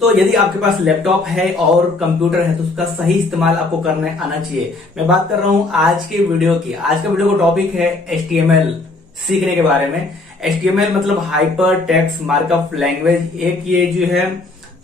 तो यदि आपके पास लैपटॉप है और कंप्यूटर है तो उसका सही इस्तेमाल आपको करने आना चाहिए। मैं बात कर रहा हूं आज के वीडियो की। आज का वीडियो का टॉपिक है HTML सीखने के बारे में। HTML मतलब हाइपर टेक्स्ट मार्कअप लैंग्वेज। एक ये जो है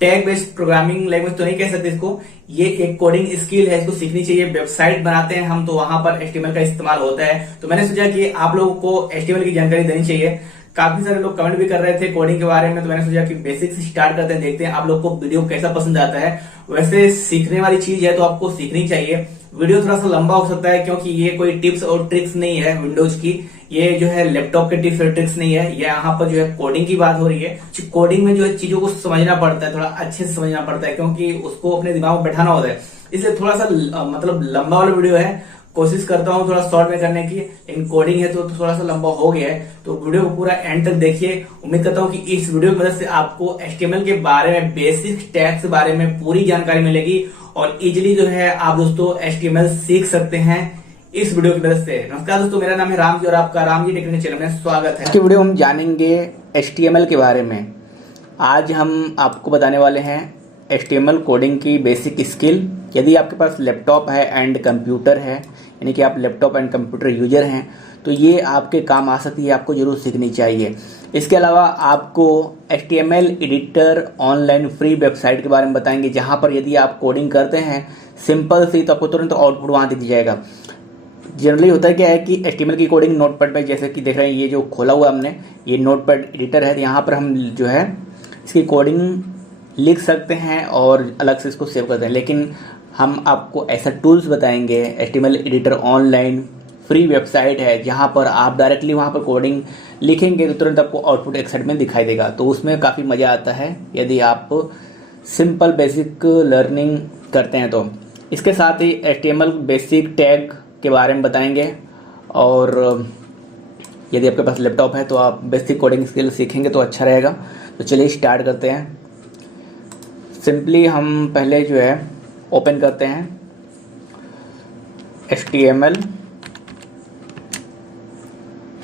टैग बेस्ड प्रोग्रामिंग लैंग्वेज तो नहीं कह सकते इसको, ये एक कोडिंग स्किल है, इसको सीखनी चाहिए। वेबसाइट बनाते हैं हम तो वहां पर HTML का इस्तेमाल होता है। तो मैंने सोचा कि आप लोगों को HTML की जानकारी देनी चाहिए। काफी सारे लोग कमेंट भी कर रहे थे कोडिंग के बारे में, तो मैंने सोचा कि बेसिक से स्टार्ट करते हैं, देखते हैं आप लोग को वीडियो कैसा पसंद आता है। वैसे सीखने वाली चीज है तो आपको सीखनी चाहिए। वीडियो थोड़ा सा लंबा हो सकता है क्योंकि ये कोई टिप्स और ट्रिक्स नहीं है विंडोज की, ये जो है लैपटॉप के टिप्स और ट्रिक्स नहीं है। ये यहाँ पर जो है कोडिंग की बात हो रही है। कोडिंग में जो है चीजों को समझना पड़ता है, थोड़ा अच्छे से समझना पड़ता है क्योंकि उसको अपने दिमाग में बैठाना होता है। इसलिए थोड़ा सा मतलब लंबा वाला वीडियो है। कोशिश करता हूँ थोड़ा शॉर्ट में करने की, लेकिन कोडिंग है तो थोड़ा सा लंबा हो गया है। तो वीडियो को पूरा एंड तक देखिए। उम्मीद करता हूँ कि इस वीडियो की मदद से आपको HTML के बारे में, बेसिक टैग्स के बारे में पूरी जानकारी मिलेगी और इजिली जो है आप दोस्तों HTML सीख सकते हैं इस वीडियो की मदद से। नमस्कार दोस्तों, मेरा नाम है राम जी और आपका राम जी टेक्निकल चैनल में स्वागत है। आज की वीडियो हम जानेंगे HTML के बारे में। आज हम आपको बताने वाले हैं HTML कोडिंग की बेसिक स्किल। यदि आपके पास लैपटॉप है एंड कंप्यूटर है, यानी कि आप लैपटॉप एंड कंप्यूटर यूजर हैं, तो ये आपके काम आ सकती है, आपको जरूर सीखनी चाहिए। इसके अलावा आपको HTML editor online free website के बारे में बताएंगे, जहां पर यदि आप कोडिंग करते हैं सिंपल सी तो आपको तुरंत आउटपुट वहां दिख जाएगा। जनरली होता है क्या है कि HTML की कोडिंग नोटपैड पे, जैसे कि देख रहे हैं ये जो खोला हुआ हमने, ये नोटपैड एडिटर है। यहाँ पर हम जो है इसकी कोडिंग लिख सकते हैं और अलग से इसको सेव करते हैं, लेकिन हम आपको ऐसा टूल्स बताएंगे। HTML editor online free website है, जहां पर आप डायरेक्टली वहां पर कोडिंग लिखेंगे तो तुरंत आपको आउटपुट एक साइड में दिखाई देगा। तो उसमें काफ़ी मज़ा आता है यदि आप सिंपल बेसिक लर्निंग करते हैं तो। इसके साथ ही HTML बेसिक टैग के बारे में बताएंगे, और यदि आपके पास लैपटॉप है तो आप बेसिक कोडिंग स्किल सीखेंगे तो अच्छा रहेगा। तो चलिए स्टार्ट करते हैं। सिंपली हम पहले जो है ओपन करते हैं HTML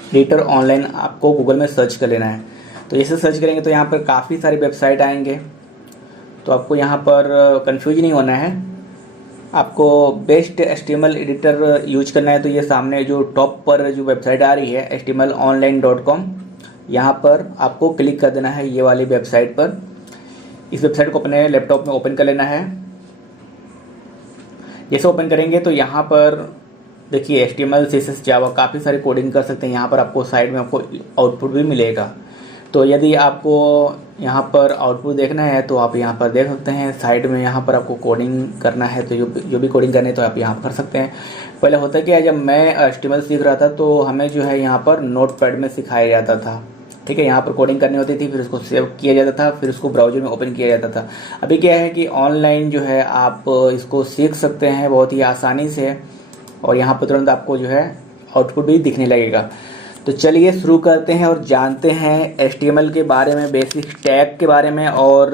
एडिटर ऑनलाइन। आपको गूगल में सर्च कर लेना है। तो जैसे सर्च करेंगे तो यहाँ पर काफ़ी सारी वेबसाइट आएंगे, तो आपको यहाँ पर कंफ्यूज नहीं होना है। आपको बेस्ट HTML एडिटर यूज करना है तो ये सामने जो टॉप पर जो वेबसाइट आ रही है htmlonline.com, यहाँ पर आपको क्लिक कर देना है, ये वाली वेबसाइट पर। इस वेबसाइट को अपने लैपटॉप में ओपन कर लेना है। जैसे ओपन करेंगे तो यहाँ पर देखिए HTML CSS जावा काफ़ी सारी कोडिंग कर सकते हैं। यहाँ पर आपको साइड में आपको आउटपुट भी मिलेगा। तो यदि आपको यहाँ पर आउटपुट देखना है तो आप यहाँ पर देख सकते हैं। साइड में यहाँ पर आपको कोडिंग करना है तो जो भी कोडिंग करनी है तो आप यहाँ पर कर सकते हैं। पहले होता क्या है, जब मैं HTML सीख रहा था तो हमें जो है यहाँ पर नोटपैड में सिखाया जाता था, ठीक है। यहाँ पर कोडिंग करनी होती थी, फिर उसको सेव किया जाता था, फिर उसको ब्राउजर में ओपन किया जाता था। अभी क्या है कि ऑनलाइन जो है आप इसको सीख सकते हैं बहुत ही आसानी से, और यहाँ पर तुरंत आपको जो है आउटपुट भी दिखने लगेगा। तो चलिए शुरू करते हैं और जानते हैं HTML के बारे में, बेसिक टैग के बारे में और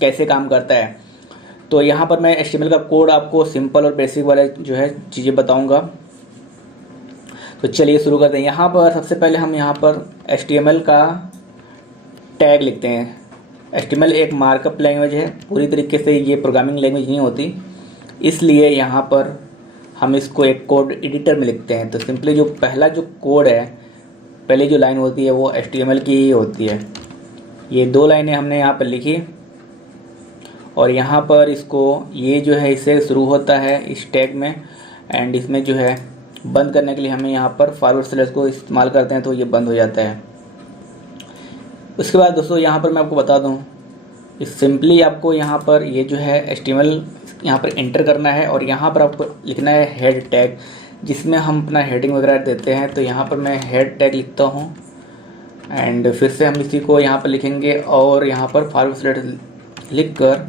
कैसे काम करता है। तो यहाँ पर मैं HTML का कोड आपको सिंपल और बेसिक वाले जो है चीज़ें बताऊँगा। तो चलिए शुरू करते हैं। यहाँ पर सबसे पहले हम यहाँ पर HTML का टैग लिखते हैं। HTML एक मार्कअप लैंग्वेज है, पूरी तरीके से ये प्रोग्रामिंग लैंग्वेज नहीं होती, इसलिए यहाँ पर हम इसको एक कोड एडिटर में लिखते हैं। तो सिंपली जो पहला जो कोड है, पहली जो लाइन होती है वो HTML की ही होती है। ये 2 लाइनें हमने यहाँ पर लिखी और यहाँ पर इसको ये जो है इससे शुरू होता है इस टैग में, एंड इसमें जो है बंद करने के लिए हमें यहाँ पर फॉरवर्ड स्लैश को इस्तेमाल करते हैं तो ये बंद हो जाता है। उसके बाद दोस्तों यहाँ पर मैं आपको बता दूँ, इस सिंपली आपको यहाँ पर ये जो है HTML यहाँ पर एंटर करना है और यहाँ पर आपको लिखना है हेड टैग, जिसमें हम अपना हेडिंग वगैरह देते हैं। तो यहाँ पर मैं हेड टैग लिखता हूँ एंड फिर से हम इसी को यहाँ पर लिखेंगे और यहाँ पर फॉरवर्ड स्लैश लिख कर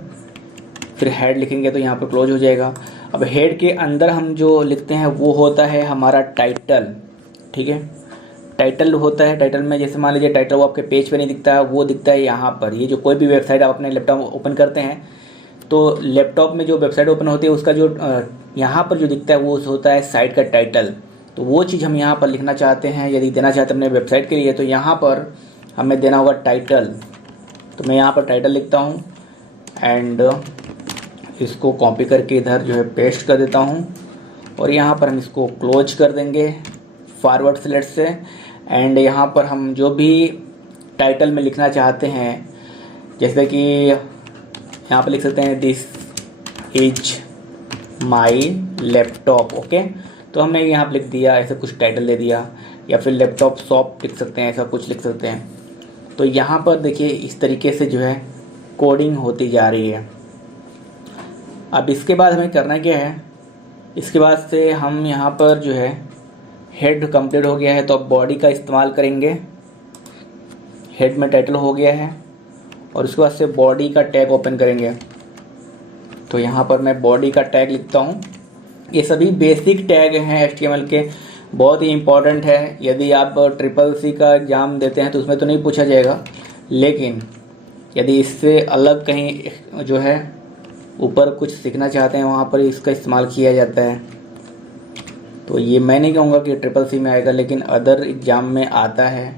फिर हेड लिखेंगे तो यहाँ पर क्लोज हो जाएगा। अब हेड के अंदर हम जो लिखते हैं वो होता है हमारा टाइटल, ठीक है। टाइटल होता है, टाइटल में जैसे मान लीजिए टाइटल वो आपके पेज पे नहीं दिखता है, वो दिखता है यहाँ पर। ये जो कोई भी वेबसाइट आप अपने लैपटॉप ओपन करते हैं तो लैपटॉप में जो वेबसाइट ओपन होती है उसका जो यहाँ पर जो दिखता है वो होता है साइट का टाइटल। तो वो चीज़ हम यहाँ पर लिखना चाहते हैं, यदि देना चाहते हैं अपने वेबसाइट के लिए, तो यहाँ पर हमें देना होगा टाइटल। तो मैं यहाँ पर टाइटल लिखता हूँ एंड इसको कॉपी करके इधर जो है पेस्ट कर देता हूँ और यहाँ पर हम इसको क्लोज कर देंगे फॉरवर्ड स्लैश से। एंड यहाँ पर हम जो भी टाइटल में लिखना चाहते हैं, जैसे कि यहाँ पर लिख सकते हैं this is my laptop. Okay, तो हमने यहाँ पर लिख दिया, ऐसे कुछ टाइटल दे दिया, या फिर लैपटॉप शॉप लिख सकते हैं, ऐसा कुछ लिख सकते हैं। तो यहाँ पर देखिए इस तरीके से जो है कोडिंग होती जा रही है। अब इसके बाद हमें करना क्या है, इसके बाद से हम यहाँ पर जो है हेड कंप्लीट हो गया है तो अब बॉडी का इस्तेमाल करेंगे। हेड में टाइटल हो गया है और उसके बाद से बॉडी का टैग ओपन करेंगे। तो यहाँ पर मैं बॉडी का टैग लिखता हूँ। ये सभी बेसिक टैग हैं HTML के, बहुत ही इम्पॉर्टेंट है। यदि आप CCC का एग्ज़ाम देते हैं तो उसमें तो नहीं पूछा जाएगा, लेकिन यदि इससे अलग कहीं जो है ऊपर कुछ सीखना चाहते हैं वहाँ पर इसका इस्तेमाल किया जाता है। तो ये मैं नहीं कहूँगा कि CCC में आएगा, लेकिन अदर एग्ज़ाम में आता है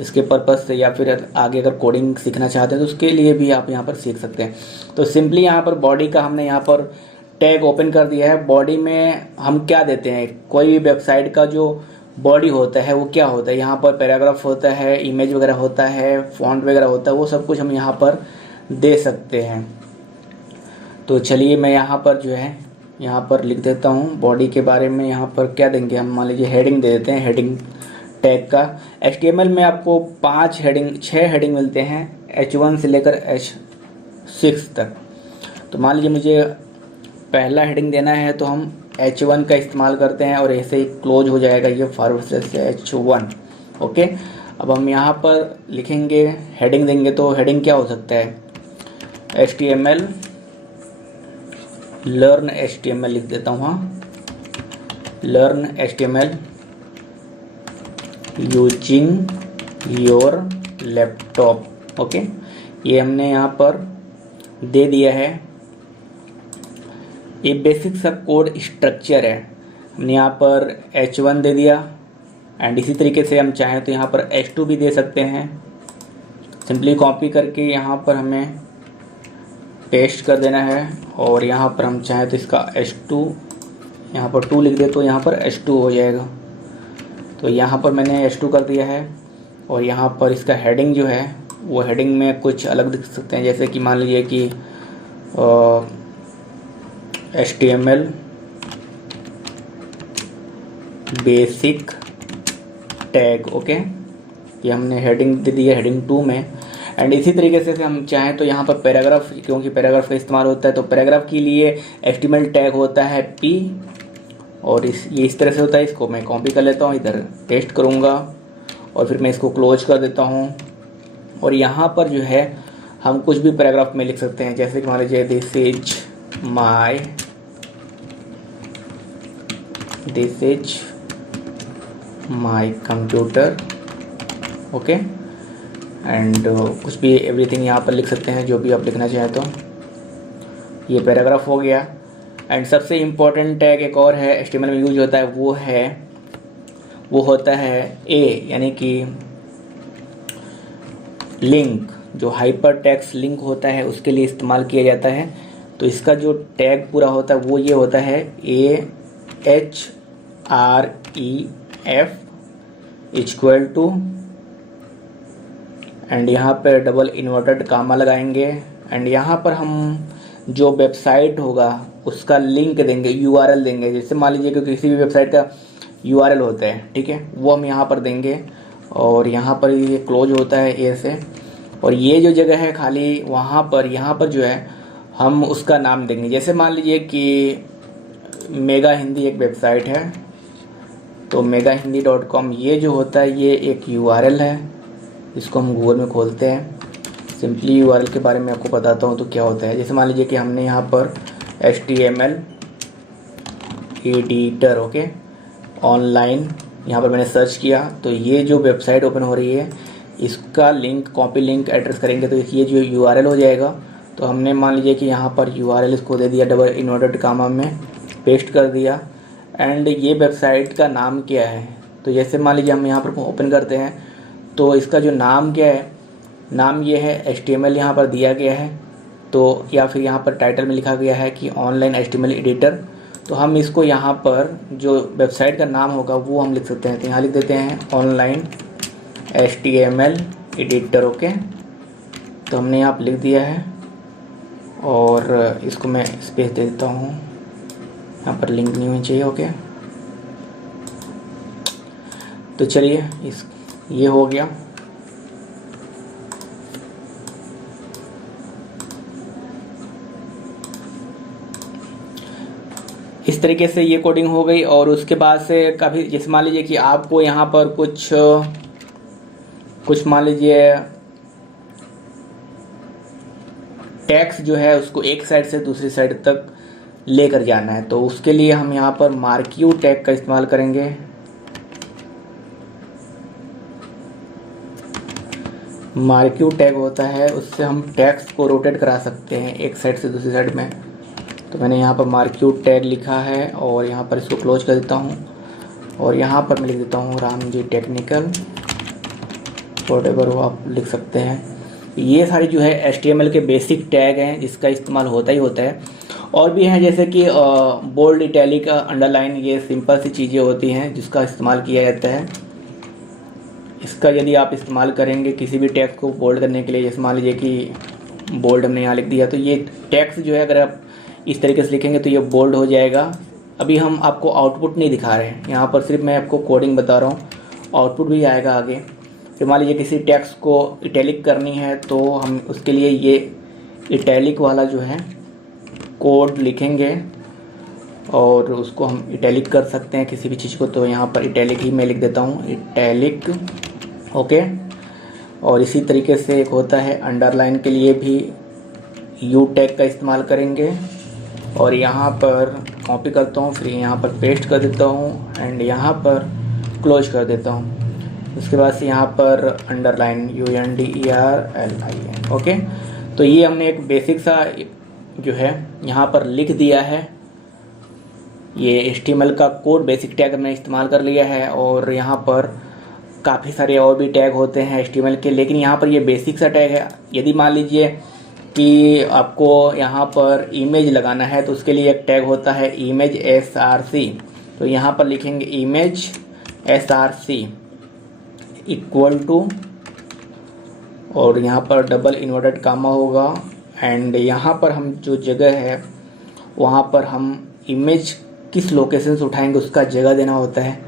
इसके पर्पज़ से, या फिर आगे अगर कोडिंग सीखना चाहते हैं तो उसके लिए भी आप यहाँ पर सीख सकते हैं। तो सिंपली यहाँ पर बॉडी का हमने यहाँ पर टैग ओपन कर दिया है। बॉडी में हम क्या देते हैं, कोई भी वेबसाइट का जो बॉडी होता है वो क्या होता है, यहाँ पर पैराग्राफ होता है, इमेज वगैरह होता है, फॉन्ट वगैरह होता है, वो सब कुछ हम यहाँ पर दे सकते हैं। तो चलिए मैं यहाँ पर जो है यहाँ पर लिख देता हूँ बॉडी के बारे में। यहाँ पर क्या देंगे हम, मान लीजिए हेडिंग दे देते हैं। हेडिंग टैग का HTML में आपको 6 हेडिंग मिलते हैं, H1 से लेकर H6 तक। तो मान लीजिए मुझे पहला हेडिंग देना है तो हम H1 का इस्तेमाल करते हैं और ऐसे ही क्लोज हो जाएगा ये फॉरवर्ड स्लैश से H1। ओके, अब हम यहाँ पर लिखेंगे, हेडिंग देंगे तो हेडिंग क्या हो सकता है, HTML लर्न HTML लिख देता हूँ। हाँ, learn HTML using your laptop. Okay, ये हमने यहाँ पर दे दिया है। ये बेसिक सा कोड स्ट्रक्चर है। हमने यहाँ पर H1 दे दिया एंड इसी तरीके से हम चाहें तो यहाँ पर H2 भी दे सकते हैं। सिंपली कॉपी करके यहाँ पर हमें पेस्ट कर देना है और यहाँ पर हम चाहें तो इसका H2 यहाँ पर 2 लिख दे तो यहाँ पर H2 हो जाएगा। तो यहाँ पर मैंने H2 कर दिया है और यहाँ पर इसका हेडिंग जो है वो हेडिंग में कुछ अलग दिख सकते हैं, जैसे कि मान लीजिए कि HTML बेसिक टैग। ओके, ये हमने हेडिंग दे दी है हेडिंग 2 में। एंड इसी तरीके से हम चाहें तो यहाँ पर पैराग्राफ, क्योंकि पैराग्राफ का इस्तेमाल होता है तो पैराग्राफ के लिए HTML टैग होता है P, और ये इस तरह से होता है। इसको मैं कॉपी कर लेता हूँ, इधर पेस्ट करूँगा और फिर मैं इसको क्लोज कर देता हूँ। और यहाँ पर जो है हम कुछ भी पैराग्राफ में लिख सकते हैं, जैसे कि मान लीजिए this is my computer. Okay, and कुछ भी एवरीथिंग यहाँ पर लिख सकते हैं, जो भी आप लिखना चाहें। तो ये पैराग्राफ हो गया। एंड सबसे इम्पोर्टेंट टैग एक और है HTML में यूज होता है, वो होता है A, यानी कि लिंक। जो हाइपर टेक्स्ट लिंक होता है उसके लिए इस्तेमाल किया जाता है। तो इसका जो टैग पूरा होता है वो ये होता है AHREF इक्वल टू, एंड यहाँ पर डबल इन्वर्टेड कामा लगाएंगे। एंड यहाँ पर हम जो वेबसाइट होगा उसका लिंक देंगे, URL देंगे। जैसे मान लीजिए कि किसी भी वेबसाइट का URL होता है, ठीक है, वो हम यहाँ पर देंगे। और यहाँ पर ये क्लोज होता है A से, और ये जो जगह है खाली वहाँ पर, यहाँ पर जो है हम उसका नाम देंगे। जैसे मान लीजिए कि मेगा हिंदी एक वेबसाइट है, तो megahindy.com ये जो होता है ये एक URL है। इसको हम गूगल में खोलते हैं। सिंपली URL के बारे में आपको बताता हूँ तो क्या होता है। जैसे मान लीजिए कि हमने यहाँ पर HTML एडिटर, ओके, ऑनलाइन यहाँ पर मैंने सर्च किया तो ये जो वेबसाइट ओपन हो रही है इसका लिंक, कॉपी लिंक एड्रेस करेंगे तो ये जो URL हो जाएगा। तो हमने मान लीजिए कि यहाँ पर URL इसको दे दिया, डबल इन्वर्टेड कामा में पेस्ट कर दिया। एंड ये वेबसाइट का नाम क्या है, तो जैसे मान लीजिए हम यहाँ पर ओपन करते हैं तो इसका जो नाम क्या है, नाम ये है HTML यहाँ पर दिया गया है। तो या फिर यहाँ पर टाइटल में लिखा गया है कि ऑनलाइन HTML एडिटर, तो हम इसको यहाँ पर जो वेबसाइट का नाम होगा वो हम लिख सकते हैं। तो यहाँ लिख देते हैं ऑनलाइन HTML एडिटर। ओके, तो हमने यहाँ पर लिख दिया है और इसको मैं स्पेस दे देता हूँ, यहाँ पर लिंक नहीं होनी चाहिए। ओके, तो चलिए ये हो गया। इस तरीके से ये कोडिंग हो गई। और उसके बाद से कभी जैसे मान लीजिए कि आपको यहाँ पर कुछ मान लीजिए टेक्स्ट जो है उसको एक साइड से दूसरी साइड तक लेकर जाना है, तो उसके लिए हम यहाँ पर मार्क्यू टैग का इस्तेमाल करेंगे। मार्क्यू टैग होता है, उससे हम टेक्स्ट को रोटेट करा सकते हैं एक साइड से दूसरी साइड में। तो मैंने यहाँ पर मार्क्यू टैग लिखा है और यहाँ पर इसको क्लोज कर देता हूँ और यहाँ पर मैं लिख देता हूँ राम जी टेक्निकल, व्हाटएवर हो आप लिख सकते हैं। ये सारी जो है HTML के बेसिक टैग हैं जिसका इस्तेमाल होता ही होता है। और भी हैं जैसे कि बोल्ड, इटैलिक, अंडरलाइन, ये सिंपल सी चीज़ें होती हैं जिसका इस्तेमाल किया जाता है। इसका यदि आप इस्तेमाल करेंगे किसी भी टैक्स को बोल्ड करने के लिए, जैसे मान लीजिए कि बोल्ड हमने यहाँ लिख दिया, तो ये टैक्स जो है अगर आप इस तरीके से लिखेंगे तो ये बोल्ड हो जाएगा। अभी हम आपको आउटपुट नहीं दिखा रहे हैं, यहाँ पर सिर्फ मैं आपको कोडिंग बता रहा हूँ, आउटपुट भी आएगा आगे। फिर मान लीजिए किसी टैक्स्ट को इटैलिक करनी है तो हम उसके लिए ये इटैलिक वाला जो है कोड लिखेंगे और उसको हम इटैलिक कर सकते हैं किसी भी चीज़ को। तो यहाँ पर इटैलिक ही मैं लिख देता हूँ, इटैलिक। ओके, और इसी तरीके से एक होता है अंडरलाइन के लिए भी यू टैग का इस्तेमाल करेंगे। और यहाँ पर कॉपी करता हूँ, फिर यहाँ पर पेस्ट कर देता हूँ एंड यहाँ पर क्लोज कर देता हूँ। उसके बाद से यहाँ पर अंडरलाइन UNDERLIN। ओके, तो ये हमने एक बेसिक सा जो है यहाँ पर लिख दिया है। ये HTML का कोड बेसिक टैग हमने इस्तेमाल कर लिया है। और यहाँ पर काफ़ी सारे और भी टैग होते हैं HTML के, लेकिन यहाँ पर ये बेसिक सा टैग है। यदि मान लीजिए कि आपको यहाँ पर इमेज लगाना है तो उसके लिए एक टैग होता है इमेज SRC। तो यहाँ पर लिखेंगे इमेज SRC इक्वल टू, और यहाँ पर डबल इन्वर्टेड कामा होगा एंड यहाँ पर हम जो जगह है वहाँ पर हम इमेज किस लोकेशन से उठाएंगे उसका जगह देना होता है,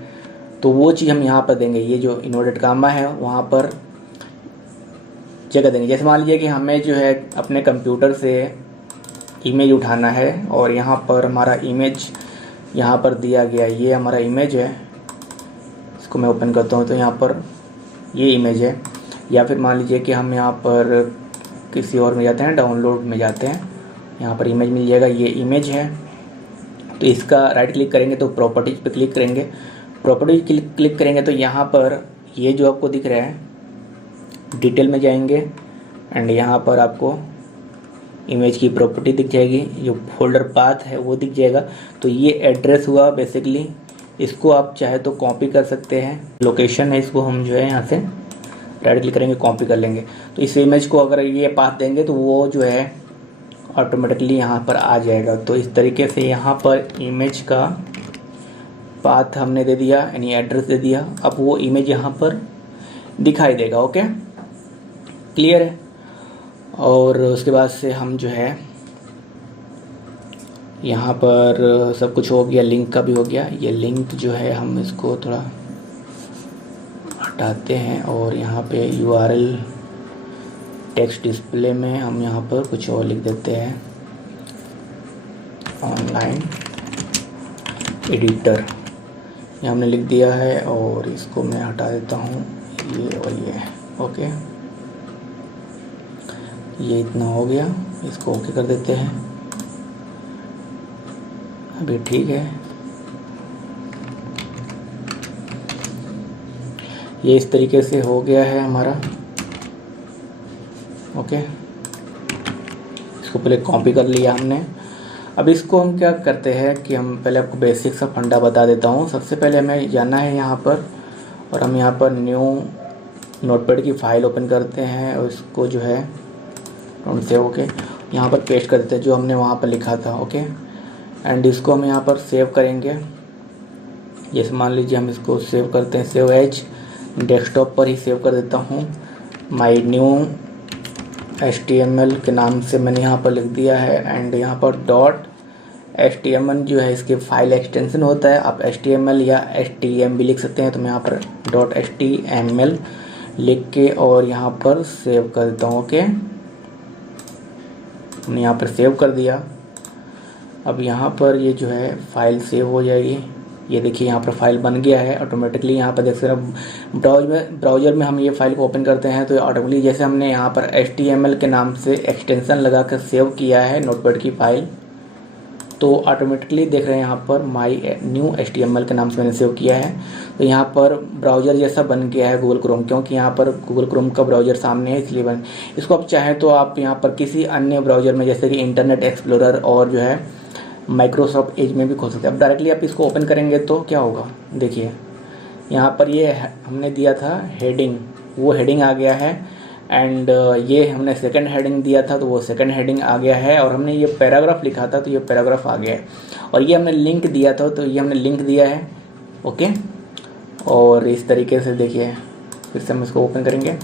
तो वो चीज़ हम यहाँ पर देंगे। ये जो इन्वर्टेड कामा है वहाँ पर जगह देंगे। जैसे मान लीजिए कि हमें जो है अपने कंप्यूटर से इमेज उठाना है और यहाँ पर हमारा इमेज यहाँ पर दिया गया, ये हमारा इमेज है। इसको मैं ओपन करता हूँ तो यहाँ पर ये इमेज है। या फिर मान लीजिए कि हम यहाँ पर किसी और में जाते हैं, डाउनलोड में जाते हैं, यहाँ पर इमेज मिल जाएगा, ये इमेज है। तो इसका राइट क्लिक करेंगे तो प्रॉपर्टीज पे क्लिक करेंगे। प्रॉपर्टीज क्लिक करेंगे तो यहाँ पर ये जो आपको दिख रहा है डिटेल में जाएंगे एंड यहाँ पर आपको इमेज की प्रॉपर्टी दिख जाएगी, जो फोल्डर पाथ है वो दिख जाएगा। तो ये एड्रेस हुआ बेसिकली, इसको आप चाहे तो कॉपी कर सकते हैं। लोकेशन है, इसको हम जो है यहाँ से राइट क्लिक करेंगे, कॉपी कर लेंगे। तो इस इमेज को अगर ये पाथ देंगे तो वो जो है ऑटोमेटिकली यहाँ पर आ जाएगा। तो इस तरीके से यहाँ पर इमेज का पाथ हमने दे दिया, यानी एड्रेस दे दिया। अब वो इमेज यहाँ पर दिखाई देगा। ओके, क्लियर है। और उसके बाद से हम जो है यहाँ पर सब कुछ हो गया, लिंक का भी हो गया। ये लिंक जो है हम इसको थोड़ा हटाते हैं और यहाँ पे URL टेक्स्ट डिस्प्ले में हम यहाँ पर कुछ और लिख देते हैं, ऑनलाइन एडिटर, ये हमने लिख दिया है। और इसको मैं हटा देता हूँ, ये और ये। ओके, ये इतना हो गया, इसको ओके कर देते हैं। अभी ठीक है, ये इस तरीके से हो गया है हमारा। ओके, इसको पहले कॉपी कर लिया हमने। अब इसको हम क्या करते हैं कि हम पहले आपको बेसिक सा फंडा बता देता हूँ। सबसे पहले हमें जाना है यहाँ पर और हम यहाँ पर न्यू नोटपैड की फ़ाइल ओपन करते हैं और इसको जो है से ओके, यहाँ पर पेस्ट कर देते हैं जो हमने वहाँ पर लिखा था। ओके, एंड इसको हम यहाँ पर सेव करेंगे। जैसे मान लीजिए हम इसको सेव करते हैं, सेव एज, डेस्कटॉप पर ही सेव कर देता हूँ। माई न्यू HTML के नाम से मैंने यहाँ पर लिख दिया है। एंड यहाँ पर .html जो है इसके फाइल एक्सटेंशन होता है। आप HTML या HTML भी लिख सकते हैं, तो मैं यहाँ पर .html लिख के और यहाँ पर सेव कर देता हूँ। ओके, हमने यहाँ पर सेव कर दिया। अब यहाँ पर ये जो है फाइल सेव हो जाएगी। ये देखिए यहाँ पर फाइल बन गया है ऑटोमेटिकली। यहाँ पर देख सकते हैं ब्राउज़र में हम ये फाइल को ओपन करते हैं तो ऑटोमेटिकली जैसे हमने यहाँ पर HTML के नाम से एक्सटेंशन लगा कर सेव किया है नोटपैड की फाइल, तो ऑटोमेटिकली देख रहे हैं यहाँ पर माई न्यू HTML के नाम से मैंने सेव किया है। तो यहाँ पर ब्राउज़र जैसा बन गया है गूगल क्रोम, क्योंकि यहाँ पर गूगल क्रोम का ब्राउज़र सामने है इसलिए बन। इसको आप चाहें तो आप यहाँ पर किसी अन्य ब्राउज़र में जैसे कि इंटरनेट एक्सप्लोरर और जो है माइक्रोसॉफ्ट एज में भी खोल सकते हैं। अब डायरेक्टली आप इसको ओपन करेंगे तो क्या होगा, देखिए यहाँ पर ये हमने दिया था हेडिंग, वो हेडिंग आ गया है। एंड ये हमने सेकंड हेडिंग दिया था तो वो सेकंड हेडिंग आ गया है। और हमने ये पैराग्राफ लिखा था तो ये पैराग्राफ आ गया है। और ये हमने लिंक दिया था तो ये हमने लिंक दिया है। ओके, और इस तरीके से देखिए, फिर से हम इसको ओपन करेंगे।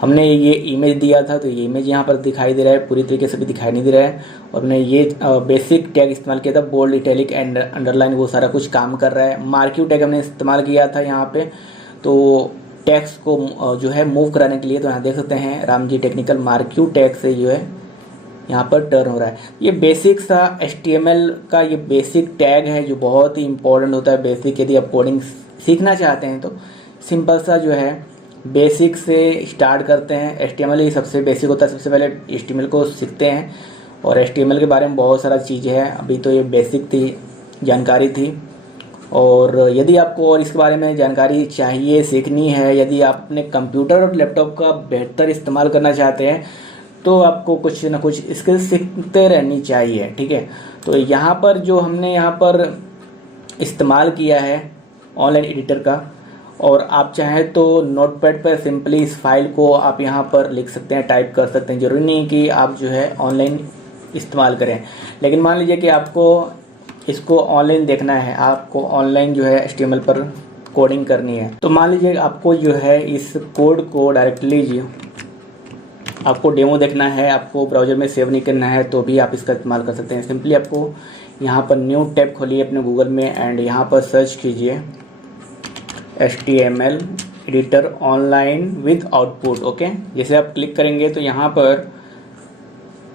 हमने ये इमेज दिया था तो ये इमेज यहाँ पर दिखाई दे रहा है, पूरी तरीके से भी दिखाई नहीं दे रहा है। और हमने ये बेसिक टैग इस्तेमाल किया था, बोल्ड, इटैलिक एंड अंडरलाइन, वो सारा कुछ काम कर रहा है। मार्क्यू टैग हमने इस्तेमाल किया था यहाँ पे, तो टैग्स को जो है मूव कराने के लिए। तो यहाँ देख सकते हैं Ram ji technical marquee tag से जो है यहाँ पर टर्न हो रहा है। ये बेसिक सा HTML का ये बेसिक टैग है जो बहुत ही इंपॉर्टेंट होता है। बेसिक यदि आप कोडिंग सीखना चाहते हैं तो सिंपल सा जो है बेसिक से स्टार्ट करते हैं। HTML ही सबसे बेसिक होता है, सबसे पहले HTML को सीखते हैं। और HTML के बारे में बहुत सारा चीज़ें हैं, अभी तो ये बेसिक थी, जानकारी थी। और यदि आपको और इसके बारे में जानकारी चाहिए, सीखनी है, यदि आप अपने कंप्यूटर और लैपटॉप का बेहतर इस्तेमाल करना चाहते हैं तो आपको कुछ ना कुछ स्किल सीखते रहनी चाहिए। ठीक है, तो यहाँ पर जो हमने यहाँ पर इस्तेमाल किया है ऑनलाइन एडिटर का, और आप चाहें तो नोटपैड पर सिंपली इस फाइल को आप यहाँ पर लिख सकते हैं, टाइप कर सकते हैं। ज़रूरी नहीं कि आप जो है ऑनलाइन इस्तेमाल करें। लेकिन मान लीजिए कि आपको इसको ऑनलाइन देखना है, आपको ऑनलाइन जो है HTML पर कोडिंग करनी है, तो मान लीजिए आपको जो है इस कोड को डायरेक्टली जो आपको डेमो देखना है, आपको ब्राउज़र में सेव नहीं करना है, तो भी आप इसका इस्तेमाल कर सकते हैं। सिंपली आपको यहाँ पर न्यू टैब खोलिए अपने गूगल में एंड यहाँ पर सर्च कीजिए HTML editor online with output. Okay, जैसे आप क्लिक करेंगे तो यहाँ पर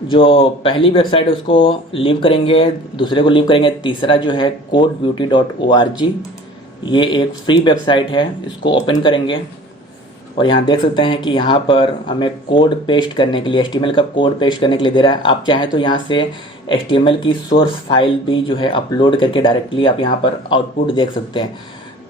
जो पहली वेबसाइट है उसको लीव करेंगे, दूसरे को लीव करेंगे, तीसरा जो है codebeauty.org, ये एक फ्री वेबसाइट है, इसको ओपन करेंगे। और यहाँ देख सकते हैं कि यहाँ पर हमें कोड पेस्ट करने के लिए, HTML का कोड पेस्ट करने के लिए दे रहा है। आप चाहें तो यहाँ से HTML की सोर्स फाइल भी जो है अपलोड करके डायरेक्टली आप यहाँ पर आउटपुट देख सकते हैं।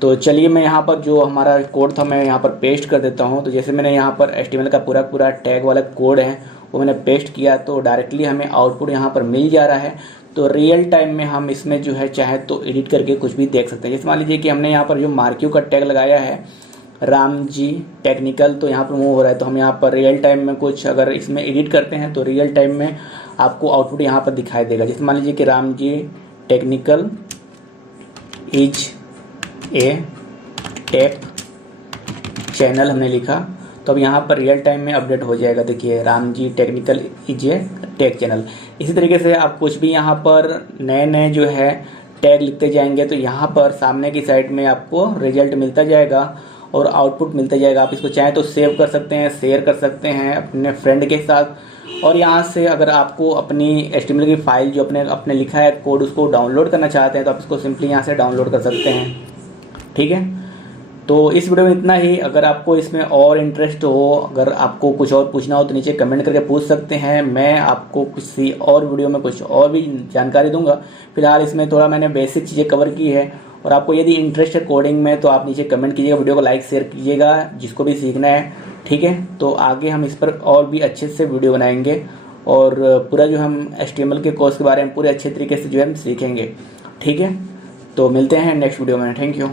तो चलिए मैं यहाँ पर जो हमारा कोड था मैं यहाँ पर पेस्ट कर देता हूँ। तो जैसे मैंने यहाँ पर HTML का पूरा टैग वाला कोड है वो मैंने पेस्ट किया, तो डायरेक्टली हमें आउटपुट यहाँ पर मिल जा रहा है। तो रियल टाइम में हम इसमें जो है चाहे तो एडिट करके कुछ भी देख सकते हैं। जैसे मान लीजिए कि हमने यहाँ पर जो मार्क्यू का टैग लगाया है राम जी टेक्निकल, तो यहाँ पर मूव हो रहा है। तो हम यहाँ पर रियल टाइम में कुछ अगर इसमें एडिट करते हैं तो रियल टाइम में आपको आउटपुट यहाँ पर दिखाई देगा। जैसे मान लीजिए कि Ram ji technical is a tech channel हमने लिखा, तो अब यहाँ पर रियल टाइम में अपडेट हो जाएगा। देखिए Ram ji technical is a tech channel. इसी तरीके से आप कुछ भी यहाँ पर नए जो है टैग लिखते जाएंगे तो यहाँ पर सामने की साइड में आपको रिजल्ट मिलता जाएगा और आउटपुट मिलता जाएगा। आप इसको चाहें तो सेव कर सकते हैं, शेयर कर सकते हैं अपने फ्रेंड के साथ। और यहाँ से अगर आपको अपनी HTML की फाइल जो अपने लिखा है कोड उसको डाउनलोड करना चाहते हैं तो आप इसको सिंपली यहाँ से डाउनलोड कर सकते हैं। ठीक है, तो इस वीडियो में इतना ही। अगर आपको इसमें और इंटरेस्ट हो, अगर आपको कुछ और पूछना हो तो नीचे कमेंट करके पूछ सकते हैं। मैं आपको किसी और वीडियो में कुछ और भी जानकारी दूंगा। फिलहाल इसमें थोड़ा मैंने बेसिक चीज़ें कवर की है। और आपको यदि इंटरेस्ट है कोडिंग में तो आप नीचे कमेंट कीजिएगा, वीडियो को लाइक शेयर कीजिएगा जिसको भी सीखना है। ठीक है, तो आगे हम इस पर और भी अच्छे से वीडियो बनाएंगे और पूरा जो हम HTML के कोर्स के बारे में पूरे अच्छे तरीके से जो है हम सीखेंगे। ठीक है, तो मिलते हैं नेक्स्ट वीडियो में। Thank you.